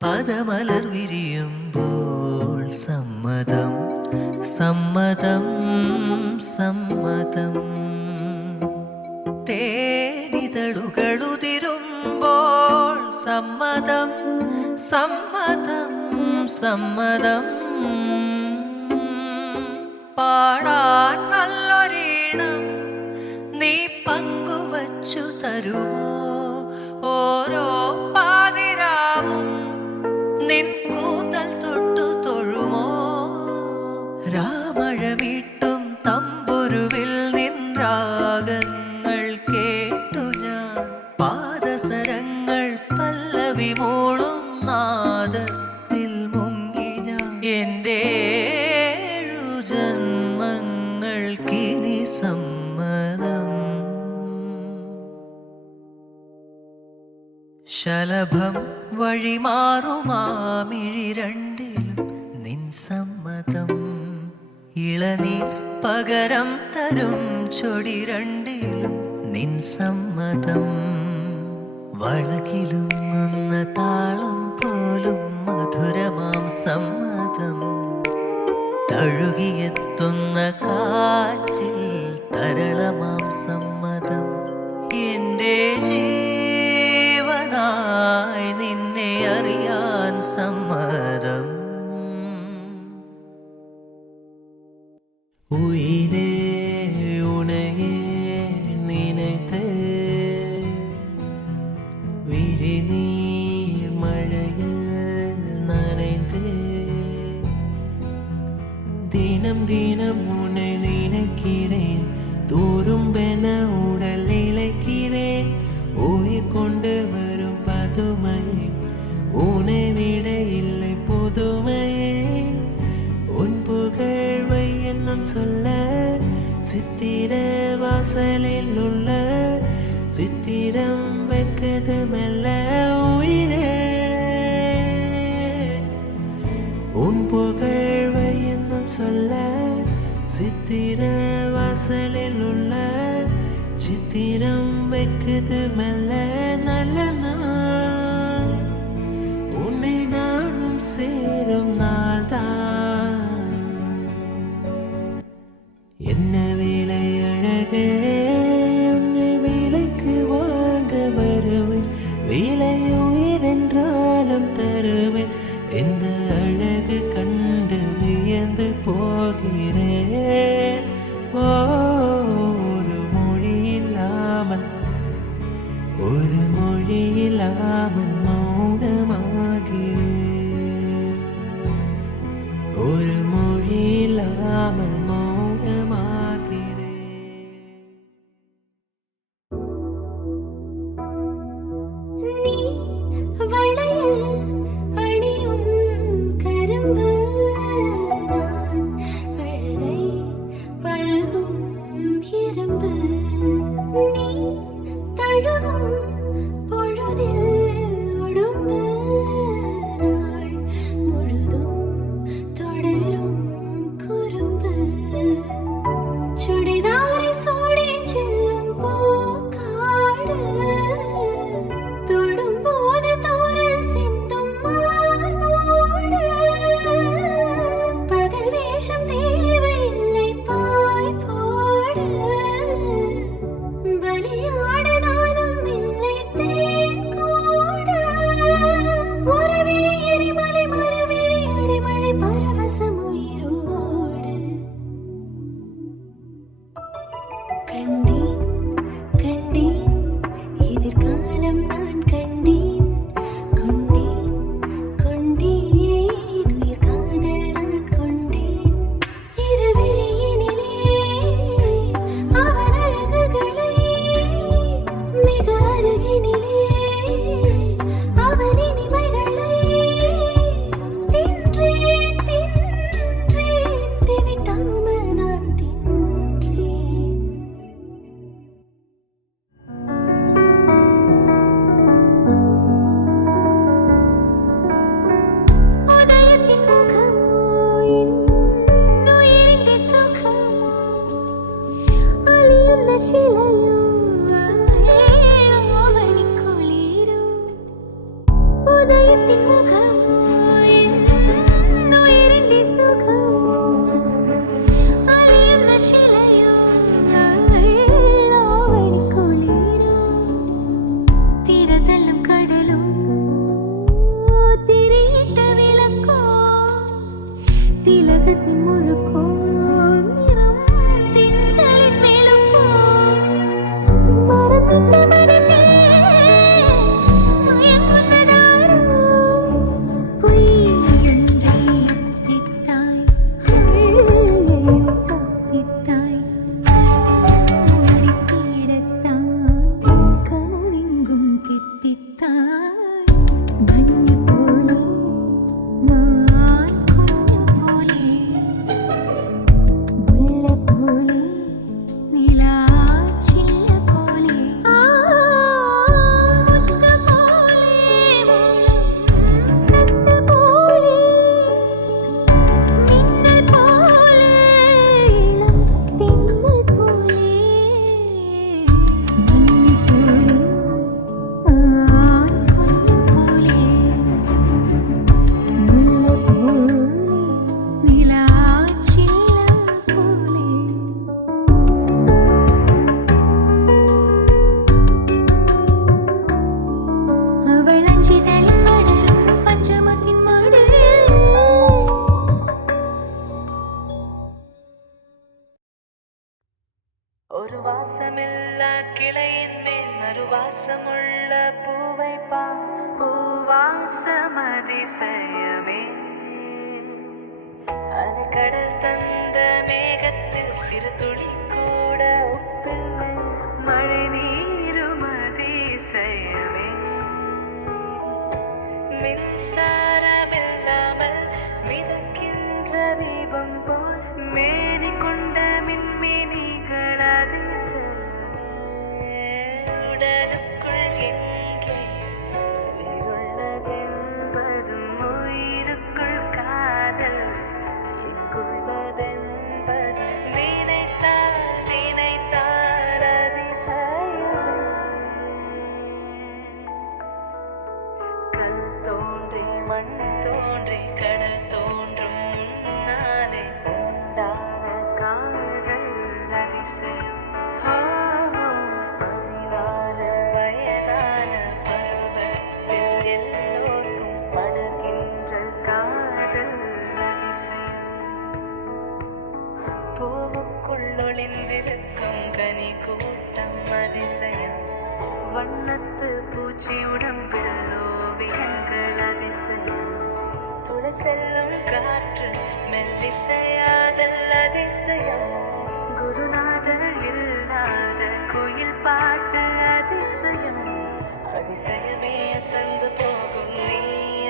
പദമലർ വിരിയുമ്പോൾ സമ്മതം സമ്മതം സമ്മതം. തേനിതളുകളുതിരുമ്പോൾ സമ്മതം സമ്മതം സമ്മതം. പാടാൻ നല്ലൊരീണം നീ പങ്കുവച്ചു തരുമോ? ഓരോ പാതിരാവും നിൻ കൂന്തൽ തൊട്ടു തൊഴുമോ? രാമഴ വീട്ടും തമ്പുരുവിൽ നിൻ രാഗങ്ങൾ കേട്ടു ഞാൻ. പാദസരങ്ങൾ പല്ലവി മൂളും നാദത്തിൽ മുങ്ങി ഞാൻ. എൻ്റെ ജന്മങ്ങൾക്കിനി സമ്മതം. ശലഭം വഴിമാറുമാമിഴി രണ്ടിലും നിൻ സമ്മതം. ഇളനീർ പകരം തരും ചൊടി രണ്ടിലും നിൻ സമ്മതം. വളകിലുങ്ങുന്ന താളം പോലും മധുരമാം സമ്മതം. തഴുകിയെത്തുന്ന കാറ്റിൽ തരളമാം സമ്മതം. എൻ്റെ ജീവനായി നിന്നെ അറിയാൻ സമ്മതം. ഉയിരേ ഉണയെ നിனைத்து விழிநீர் மழையில் நனைந்து தினம் தினம் உன்னை நினைக்கிறேன். தூரும்பென உடல் இழைக்கிறேன். உயிர் கொண்டு வரும் பதுமை உன்னை விட இல்லை புதுமையே. உன் புகழ்வை என்னும் சொல்ல சித்திர வாசலில் உள்ள சித்திரம் வைக்கது மெல்ல உயிரே. உன் புகழ்வை என்னும் சொல்ல சித்திர வாசலில் உள்ள சித்திரம் வைக்கது மெல்ல. நல்ல நாள் உன்னை நானும் சேரும் நாள்தான். என்ன வேலை அழகே, உன்னை வேலைக்கு வாங்க வருவேன். வேலை உயிர் என்றாலும் தருவேன். எந்த அழகு கண்டு வியந்து போகிறேன். ஒரு மொழி இல்லாமல் ஒரு வாசமில்லா கிளையின் மேல் மறுவாசமுள்ள பூவை பூவாசம் அதிசயமே. அலைக்கடல் தந்த மேகத்தில் சிறு துளி கூட ஒப்பில்லை, மழை நீரும் அதிசயமே. மின்சாரமில்லாமல் மிதக்கின்ற தீபம் போல் மேனி கொண்ட மின்மினிகள் அதிசயமே. உடலுக்குள் எங்கே உயிருள்ளதென்பதும் உயிருக்குள் காதல் எங்குள்ளதென்பது நினைத்தால் அதிசயமே. கல் தோன்றி மண் தோன்றி கடல் தோன்றும் முன்னாலே உண்டான காதல் அதிசயம். 14 வயதான பருவத்தில் எல்லோருக்கும் படுகின்ற காதல் அதிசயம். பூவுக்குள் ஒளிந்திருக்கும் கனி கூட்டம் அதிசயம். வண்ணத்து பூச்சி உடம்பில் ஓவியங்கள் அதிசயம். துளை செல்லும் காற்று மெல்லிசையாதல் அதிசயம். குருநாதர் இல்லாத குயில் பாட்டு அதிசயம். அதிசயமே அசந்து போகும் நீ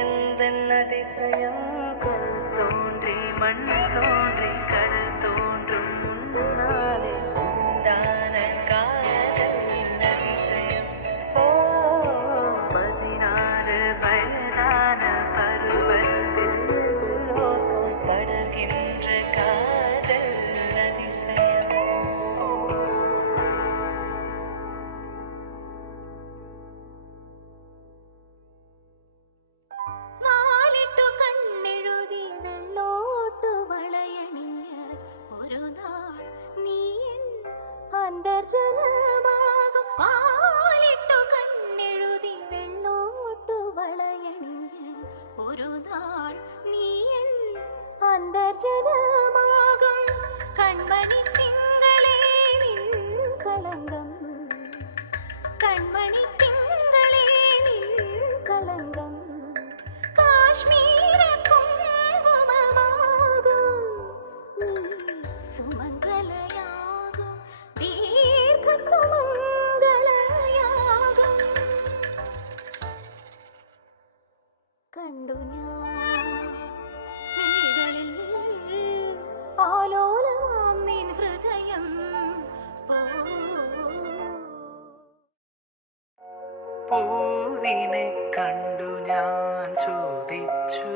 எந்தன் அதிசயம். கல் தோன்றி மண் தோன்றி கடல் தோன்றும் முன்னாலே உண்டான காதல் அதிசயம். 14 வயதான பருவத்தில் எல்லோருக்கும் படுகின்ற காதல் அதிசயம். വാലിട്ടു കണ്ണെഴുതി വെള്ളോട്ടു വളയണിഞ്ഞ ഒരു നാൾ നീ അന്തർജനമാകും. വാലിട്ടു കണ്ണെഴുതി വെള്ളോട്ടു വളയണിഞ്ഞ ഒരു നാൾ നീ അന്തർജനമാകും. കൺമണി തിങ്കളേ നിൻ കളങ്കം, കൺമണി തിങ്കളേ നിൻ കളങ്കം കാശ്മീര കുങ്കുമമാകും. നീ സുമംഗലയാകും, ദീർഘ സുമംഗലയാകും. കണ്ടു ഞാൻ മിഴികളിൽ ആലോലമാം നിൻ ഹൃദയം പൂവിനെ കണ്ടു ഞാൻ ചോദിച്ചു,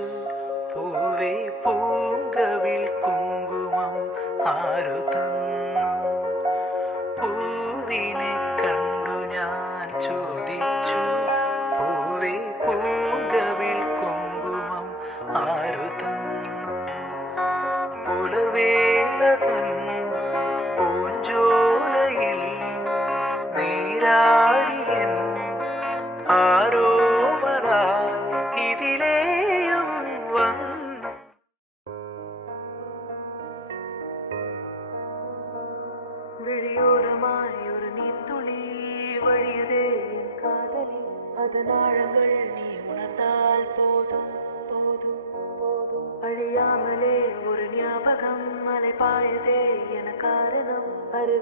പൂവേ പൂങ്കവിൽ കുങ്കുമം ആരു തന്നു? പൂവിനെ കണ്ടു ഞാൻ ചോദിച്ചു, പൂവേ പൂങ്കവിൽ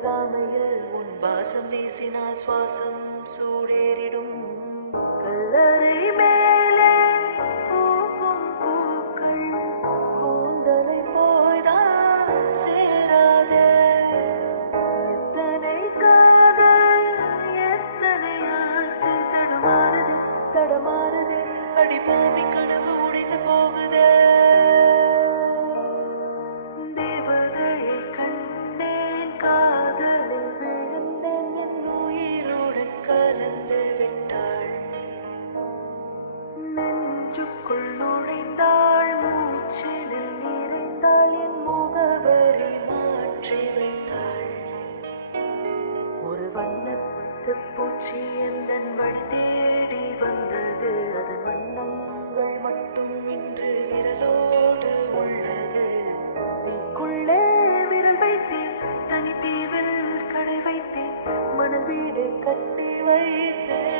அருகாமையில் உன் வாசம் வீசினால் சுவாசம் சூடேறிடும். கல்லறை மேலே பூக்கும் பூக்கள் கூந்தலை போய்தான் சேராதே. எத்தனை காதல் எத்தனை ஆசை தடுமாறுது தடமாறுது, அடி பூமி கனவு உடைந்து போகுதே. தேவதையை கண்டேன், காதலில் விழுந்தேன், என் உயிருடன் கலந்து விட்டாள். நெஞ்சுக்குள் நுழைந்தாள், மூச்சினில் நிறைந்தாள், என் முகவரி மாற்றி வைத்தாள். ஒரு வண்ணத்து பூச்சி எந்தன் வழி தேடி வந்தது, அதன் வண்ணங்கள் மட்டும் இன்று விரலோடு உள்ளது. தீக்குள்ளே விரல் வைத்தேன், தனி தீவில் கடை வைத்தேன், மணல் வீடு கட்டி வைத்தேன்.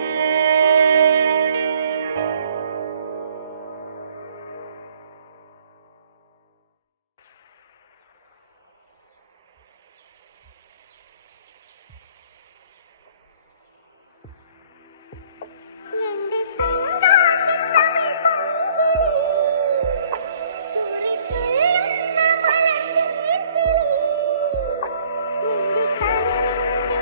എന്റെ സന്തോഷം തമിഴ് പൈങ്കിളി കുറിച്ചൊല്ലുന്ന മലർനീർക്കിളി എന്റെ കണ്ണിൽ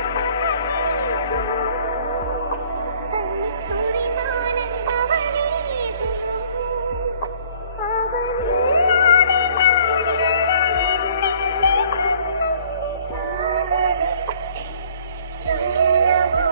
സൂര്യമാനൻ അവനീസു അവനില്ലാതെ ഞാനില്ല എന്റെ സാഗരേ ചൊല്ലവോ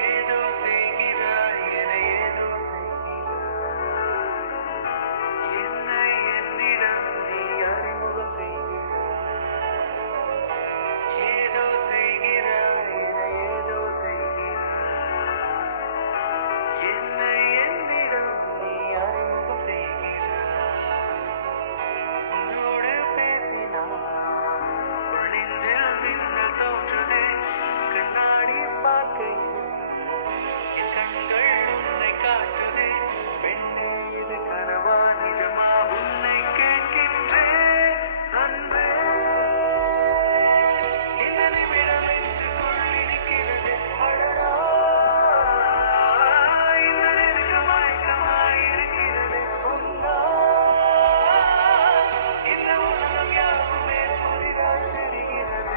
ஏதோ செய்கிறாய் என ஏதோ செய்கிறாய், என்னை என்னிடம் நீ அறிமுகம் செய்கிறாய். ஏதோ செய்கிறாய் என ஏதோ செய்கிறாய், என்னை என்னிடம் நீ அறிமுகம் செய்கிறாய். உன்னோடு பேசினான் உள் நெஞ்சில் மின்னல் தோன்றுதே, கண்ணாடி பார்க்கையில் என் கண்கள் உன்னை காட்டுதே. பெண்ணே இது கனவா நிஜமா, உன்னை கேட்கின்றேன் அன்பே. இந்த நிமிடம் நெஞ்சுக்குள் இருக்கிறது அடடா, இந்த நெருக்கம் மயக்கமாய் இருக்கிறது உன்னா. இந்த உலகம் யாவுமே புதிதாய் தெரிகிறது.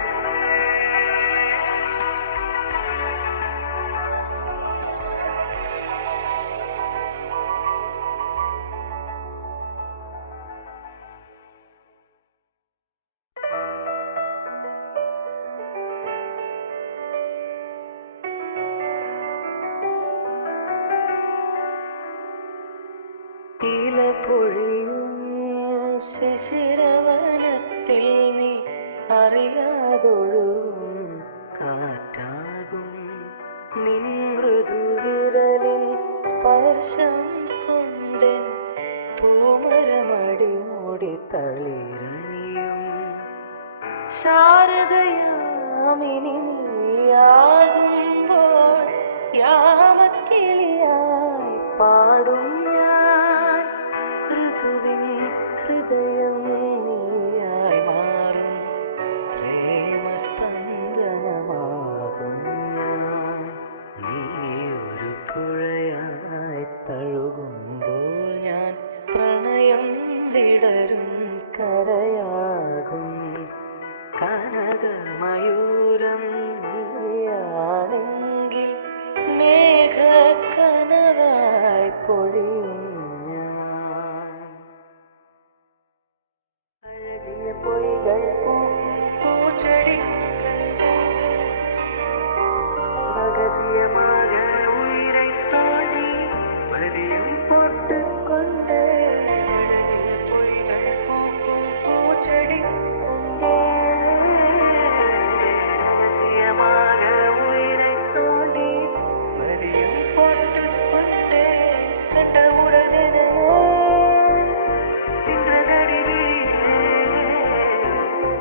ഇലപൊഴിയും ശിശിരവനത്തിൽ നീ അറിയാതൊഴുകും കാറ്റാകും. നിൻ മൃദുവിരലിൻ സ്പർശം കൊണ്ട് പൂമരമടി മൂടി തളിരും. പാടും ഞാൻ ഋതുവിൻ ഹൃദയം നീയായി മാറും പ്രേമസ്പന്ദനമാകും ഞാൻ നീ ഒരു പുഴയായി തഴുകുമ്പോൾ ഞാൻ പ്രണയം വിടരും കരയാകും കനകമയൂരം നീയാണെങ്കിൽ മേഘക്കനവായി പൊഴിയും ഞാൻ അഴകിയ പൊയ്കൾ പൂക്കും പൂച്ചെടി ரகசியமாக உயிரை தோண்டி பதியும் போட்டுக்கொண்டு அழகிய பொய்கள் பூக்கும் பூச்செடி ரகசியமாக உயிரை தோண்டி பதியும் போட்டுக்கொண்டு கண்ட உடனே தின்றதடி விழியே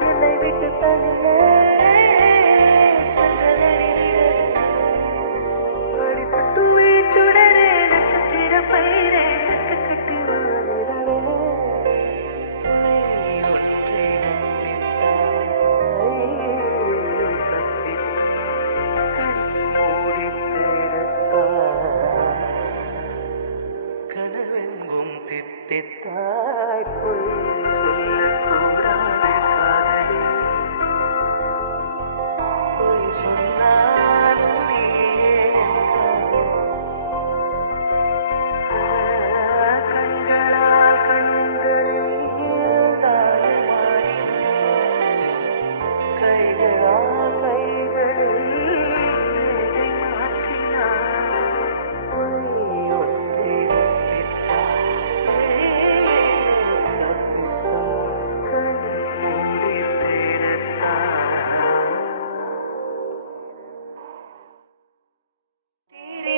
என்னை விட்டு தனியே சென்றதடி விழியே அடி சுட்டு விழிச்சுடரே நட்சத்திர பயிரே கட்டி வாழிடவே ஒன்றே கனவெங்கும் தித்தித்தாய் பொய் சொல்லக்கூடாத காதலி பொய் சொன்னாலும் நீயே என் காதல். கண்களால் கண்களில் தாயமாடினாய் கைகளால் கைகளில் இதை மாற்றினாய் பொய் ஒன்றே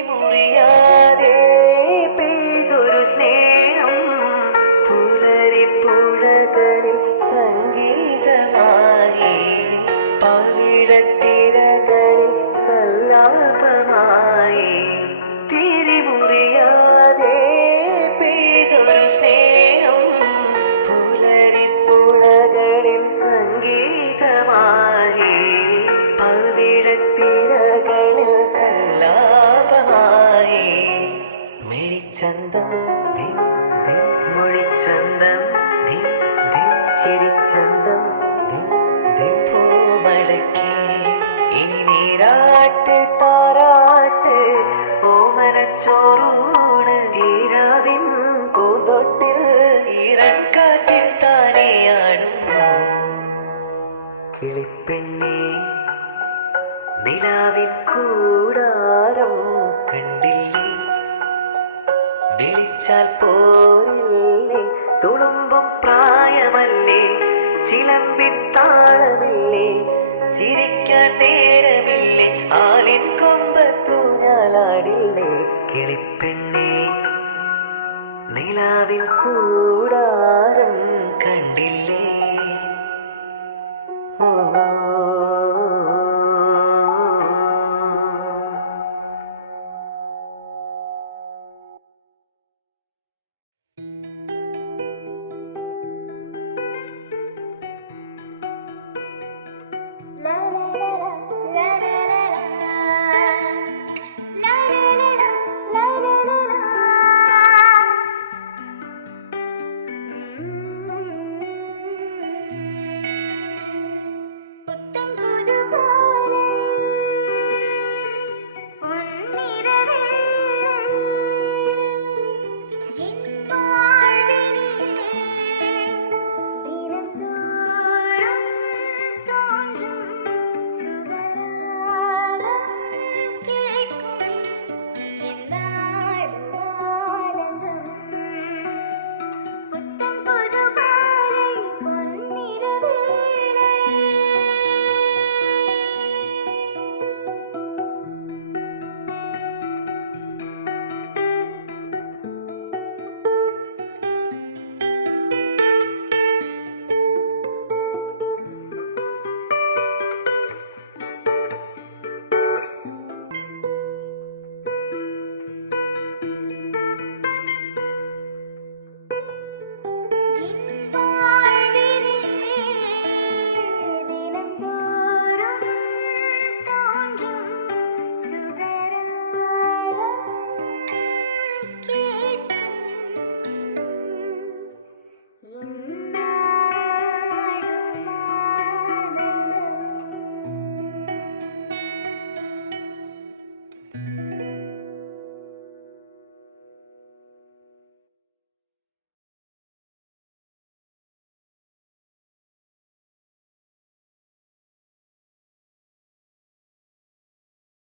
മുറിയാതെ പെയ്തൊരു സ്നേഹം പുലരിപ്പുഴകളിൽ സംഗീതമായി പവിഴത്തിരകളിൽ സല്ലാപമായി തിരിമുറിയാതെ പെയ്തൊരു സ്നേഹം പുലരിപ്പുഴകളിൽ സംഗീതമായി പവിഴത്തിരകളിൽ സല്ലാപമായി മിഴിച്ചന്തം ധിം ധിം മൊഴിച്ചന്തം ധിം ധിം ചിരിച്ചന്തം ധിം ധിം പൂമടക്കി ഇനി നീരാട്ട് താരാട്ട് ഓമനച്ചോറൂണ് ഈരാവിൻ പൂന്തോട്ടിൽ ഈരക്കാറ്റിൽ താനെയാടുന്നു കിളിപ്പെണ്ണേ നിലാവിൻ കൂടാരം കണ്ടില്ലേ വിളിച്ചാൽ പോരില്ലേ തുളുമ്പും പ്രായമല്ലേ ചിലമ്പിൻ താളമില്ലേ ചിരിക്കാൻ നേരമില്ലേ ആലിൻ കൊമ്പത്തു ഞാലാടില്ലേ കിളിപ്പെണ്ണേ നിലാവിൻ കൂടാരം കണ്ടില്ലേ